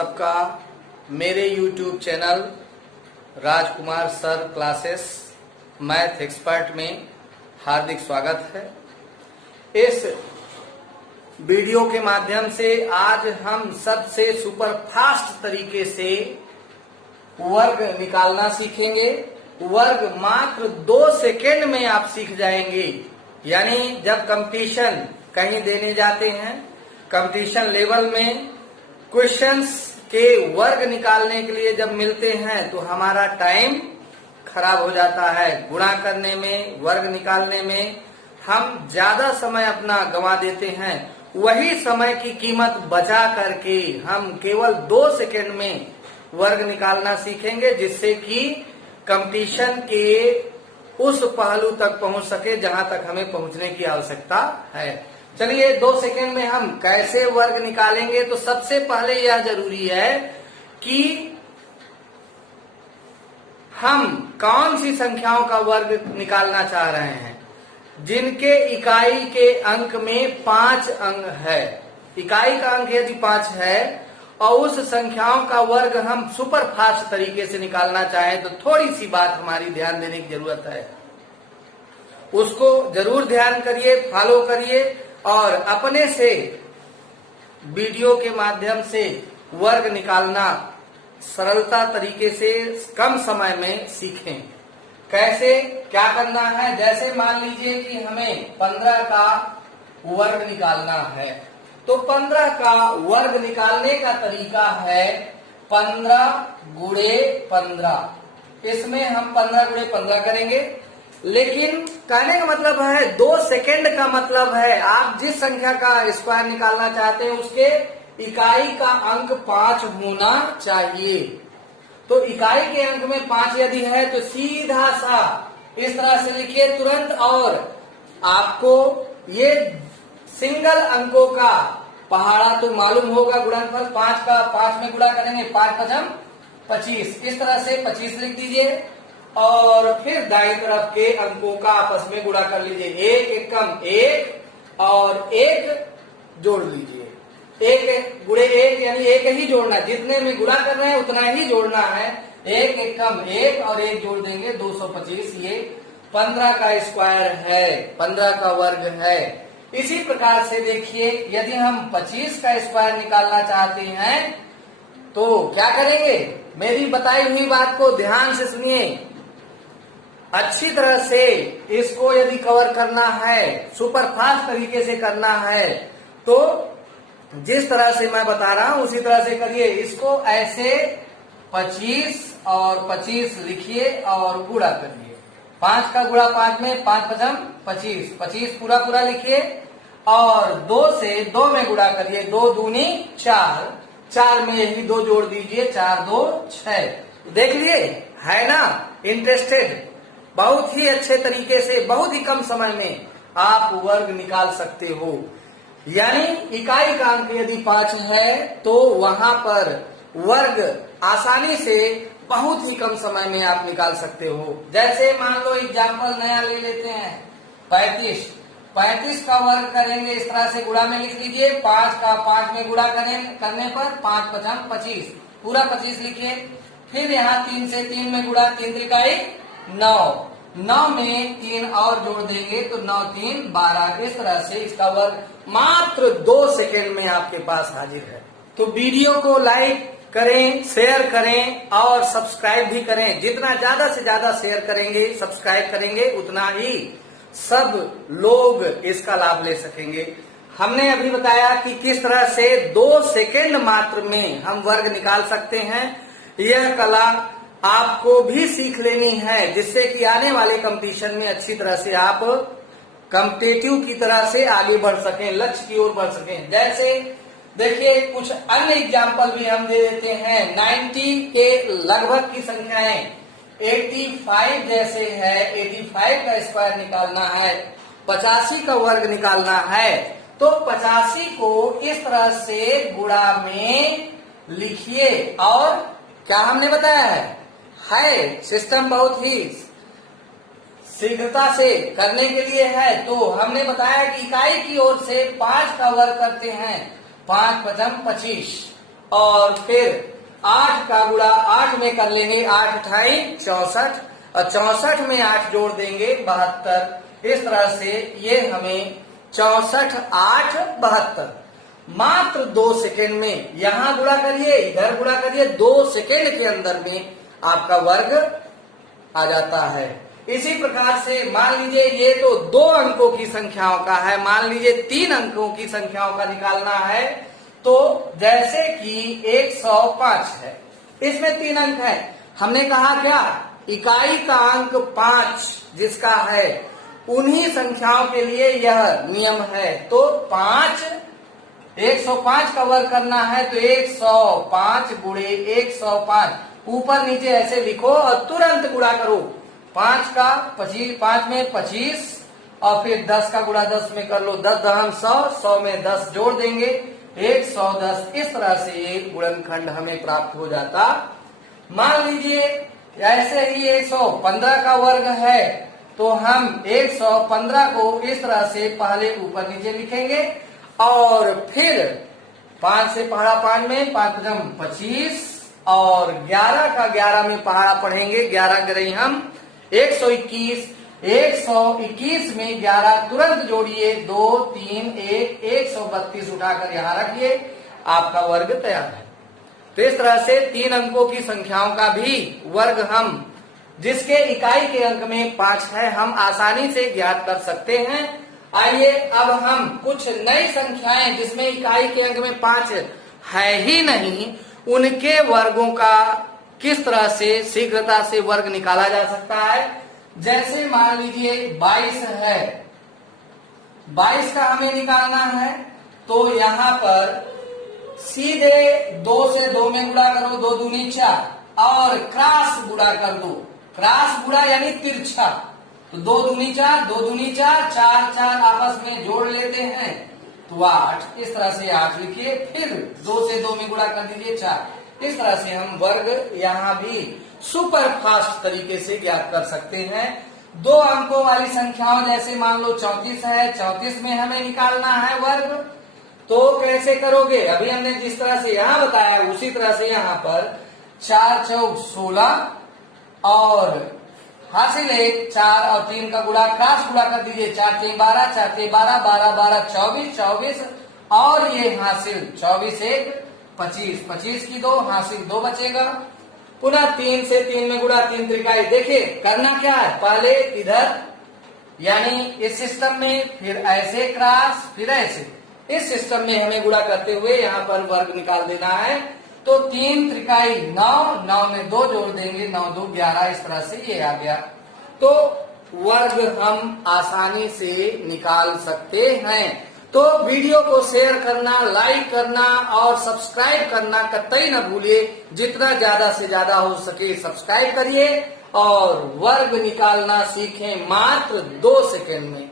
सबका मेरे YouTube channel राजकुमार sir classes math expert में हार्दिक स्वागत है। इस वीडियो के माध्यम से आज हम सबसे सुपर फास्ट तरीके से वर्ग निकालना सीखेंगे। वर्ग मात्र 2 सेकेंड में आप सीख जाएंगे। यानी जब कंपटीशन कहीं देने जाते हैं, कंपटीशन लेवल में क्वेश्चंस के वर्ग निकालने के लिए जब मिलते हैं तो हमारा टाइम खराब हो जाता है। गुणा करने में, वर्ग निकालने में हम ज्यादा समय अपना गंवा देते हैं। वही समय की कीमत बचा करके हम केवल 2 सेकेंड में वर्ग निकालना सीखेंगे, जिससे कि कंपटीशन के उस पहलू तक पहुंच सके जहां तक हमें पहुंचने की आवश्यकता है। चलिए 2 सेकेंड में हम कैसे वर्ग निकालेंगे। तो सबसे पहले यह जरूरी है कि हम कौन सी संख्याओं का वर्ग निकालना चाह रहे हैं जिनके इकाई के अंक में 5 अंक है। इकाई का अंक यदि 5 है और उस संख्याओं का वर्ग हम सुपर फास्ट तरीके से निकालना चाहें तो थोड़ी सी बात हमारी ध्यान देने की जरूरत है। उसको जरूर ध्यान करिए, फॉलो करिए और अपने से वीडियो के माध्यम से वर्ग निकालना सरलता तरीके से कम समय में सीखें। कैसे क्या करना है, जैसे मान लीजिए कि हमें 15 का वर्ग निकालना है, तो 15 का वर्ग निकालने का तरीका है 15 गुणे 15। इसमें हम 15 गुणे 15 करेंगे, लेकिन कहने का मतलब है 2 सेकेंड का मतलब है आप जिस संख्या का स्क्वायर निकालना चाहते हैं उसके इकाई का अंक 5 होना चाहिए। तो इकाई के अंक में 5 यदि है तो सीधा सा इस तरह से लिखिए तुरंत, और आपको ये सिंगल अंकों का पहाड़ा तो मालूम होगा। गुणनफल 5 का 5 में गुणा करेंगे, 5 पचम 25। इस तरह से 25 लिख दीजिए और फिर दाईं तरफ के अंकों का आपस में गुणा कर लीजिए। 1 एकम 1 और 1 जोड़ लीजिए। 1 गुणे 1 यानी 1 ही जोड़ना, जितने में गुणा कर रहे हैं उतना ही जोड़ना है। 1 एकम 1 और 1 जोड़ देंगे 225। ये 15 का स्क्वायर है, 15 का वर्ग है। इसी प्रकार से देखिए यदि हम 25 का स्क्वायर निकालना चाहते हैं तो क्या करेंगे, मेरी बताई हुई बात को ध्यान से सुनिए। अच्छी तरह से इसको यदि कवर करना है, सुपर फास्ट तरीके से करना है, तो जिस तरह से मैं बता रहा हूं उसी तरह से करिए। इसको ऐसे 25 और 25 लिखिए और गुणा करिए। 5 का गुणा 5 में, 5 पचम 25, 25 पूरा पूरा लिखिए और 2 से 2 में गुणा करिए। 2 दूनी 4, 4 में यही 2 जोड़ दीजिए, 4 2 6। देख लिए है ना इंटरेस्टेड। बहुत ही अच्छे तरीके से बहुत ही कम समय में आप वर्ग निकाल सकते हो। यानी इकाई का अंक यदि 5 है तो वहां पर वर्ग आसानी से बहुत ही कम समय में आप निकाल सकते हो। जैसे मान लो एग्जाम्पल नया ले लेते हैं 35 का वर्ग करेंगे। इस तरह से गुणा में लिख लीजिए। 5 का 5 में गुणा करने पर 5 पचम 25 पूरा 25 लिखिए। फिर यहाँ 3 से 3 में गुणा, 3 त्रिकाई 9, 9 में 3 और जोड़ देंगे तो 9 3 12। इस तरह से इसका वर्ग मात्र 2 सेकेंड में आपके पास हाजिर है। तो वीडियो को लाइक करें, शेयर करें और सब्सक्राइब भी करें। जितना ज्यादा से ज्यादा शेयर करेंगे, सब्सक्राइब करेंगे, उतना ही सब लोग इसका लाभ ले सकेंगे। हमने अभी बताया कि किस तरह से 2 सेकेंड मात्र में हम वर्ग निकाल सकते हैं। यह कला आपको भी सीख लेनी है, जिससे कि आने वाले कंपटीशन में अच्छी तरह से आप कॉम्पिटिटिव की तरह से आगे बढ़ सकें, लक्ष्य की ओर बढ़ सकें। जैसे देखिए कुछ अन्य एग्जाम्पल भी हम दे देते हैं। 90 के लगभग की संख्याएं 85 जैसे है, 85 का स्क्वायर निकालना है, 85 का वर्ग निकालना है, तो 85 को इस तरह से गुणा में लिखिए। और क्या हमने बताया है सिस्टम बहुत ही शीघ्रता से करने के लिए है। तो हमने बताया कि इकाई की ओर से 5 का वर्ग करते हैं, 5 पचम 25 और फिर 8 का गुणा 8 में कर लेंगे, 8 अठाई 64 और 64 में 8 जोड़ देंगे 72। इस तरह से ये हमें 64 8 72 मात्र 2 सेकेंड में, यहां गुणा करिए इधर गुणा करिए, 2 सेकेंड के अंदर में आपका वर्ग आ जाता है। इसी प्रकार से मान लीजिए ये तो 2 अंकों की संख्याओं का है, मान लीजिए 3 अंकों की संख्याओं का निकालना है, तो जैसे कि 105 है, इसमें 3 अंक है। हमने कहा क्या, इकाई का अंक 5 जिसका है उन्हीं संख्याओं के लिए यह नियम है। तो 105 का वर्ग करना है तो 105 गुणे 105, ऊपर नीचे ऐसे लिखो और तुरंत गुणा करो। 5 का 25, 5 में 25 और फिर 10 का गुणा 10 में कर लो, 10 दहम 100, 100 में 10 जोड़ देंगे 110। इस तरह से ये गुणनखंड हमें प्राप्त हो जाता। मान लीजिए ऐसे ही 115 का वर्ग है तो हम 115 को इस तरह से पहले ऊपर नीचे लिखेंगे और फिर 5 से पहाड़ा 5 में 5 पचम 25 और 11 का 11 में पहाड़ा पढ़ेंगे, 11 करें हम 121, 121 में 11 तुरंत जोड़िए 2 3 1 132 उठाकर यहाँ रखिए, आपका वर्ग तैयार है। तो इस तरह से 3 अंकों की संख्याओं का भी वर्ग हम जिसके इकाई के अंक में 5 है हम आसानी से ज्ञात कर सकते हैं। आइए अब हम कुछ नई संख्याएं जिसमें इकाई के अंक में 5 है ही नहीं, उनके वर्गों का किस तरह से शीघ्रता से वर्ग निकाला जा सकता है। जैसे मान लीजिए 22 है, 22 का हमें निकालना है तो यहाँ पर सीधे 2 से 2 में गुणा करो, 2 दूनी 4 और क्रॉस गुणा कर दो, क्रॉस गुणा यानी तिरछा, तो 2 दूनी 4, 2 दूनी 4, 4 4 आपस में जोड़ लेते हैं तो 8। इस तरह से 8 लिखिए, फिर 2 से 2 में गुणा कर दीजिए 4। इस तरह से हम वर्ग यहाँ भी सुपर फास्ट तरीके से ज्ञात कर सकते हैं। 2 अंकों वाली संख्याओं जैसे मान लो 34 है, 34 में हमें निकालना है वर्ग, तो कैसे करोगे, अभी हमने जिस तरह से यहाँ बताया उसी तरह से यहाँ पर 4 चौक 16 और हासिल 1 4 और 3 का गुणा क्रॉस गुणा कर दीजिए, 4 3 12, 4 3 12, 12 12 24, 24 और ये हासिल 24 1 25, 25 की 2 हासिल 2 बचेगा। पुनः 3 से 3 में गुणा 3 त्रिकाई। देखिए करना क्या है, पहले इधर यानी इस सिस्टम में, फिर ऐसे क्रॉस, फिर ऐसे, इस सिस्टम में हमें गुणा करते हुए यहाँ पर वर्ग निकाल देना है। तो 3 त्रिकाई 9, 9 में 2 जोड़ देंगे, 9 2 11, इस तरह से ये आ गया। तो वर्ग हम आसानी से निकाल सकते हैं। तो वीडियो को शेयर करना, लाइक करना और सब्सक्राइब करना कतई न भूलिए। जितना ज्यादा से ज्यादा हो सके सब्सक्राइब करिए और वर्ग निकालना सीखें मात्र 2 सेकंड में।